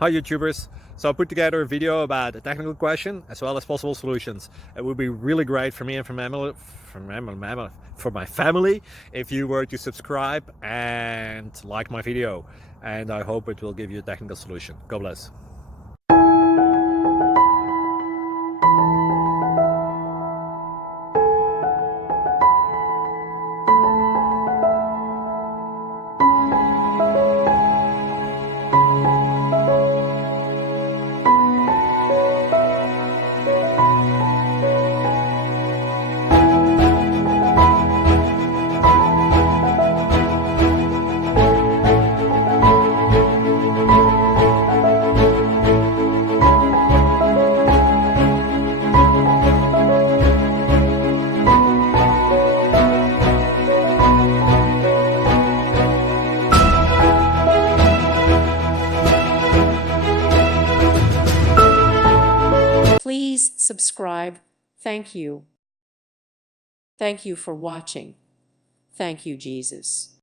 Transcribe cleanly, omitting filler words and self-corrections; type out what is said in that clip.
Hi YouTubers! So I put together a video about a technical question as well as possible solutions. It would be really great for me and for my family if you were to subscribe and like my video, and I hope it will give you a technical solution. God bless. Please subscribe. Thank you. Thank you for watching. Thank you, Jesus.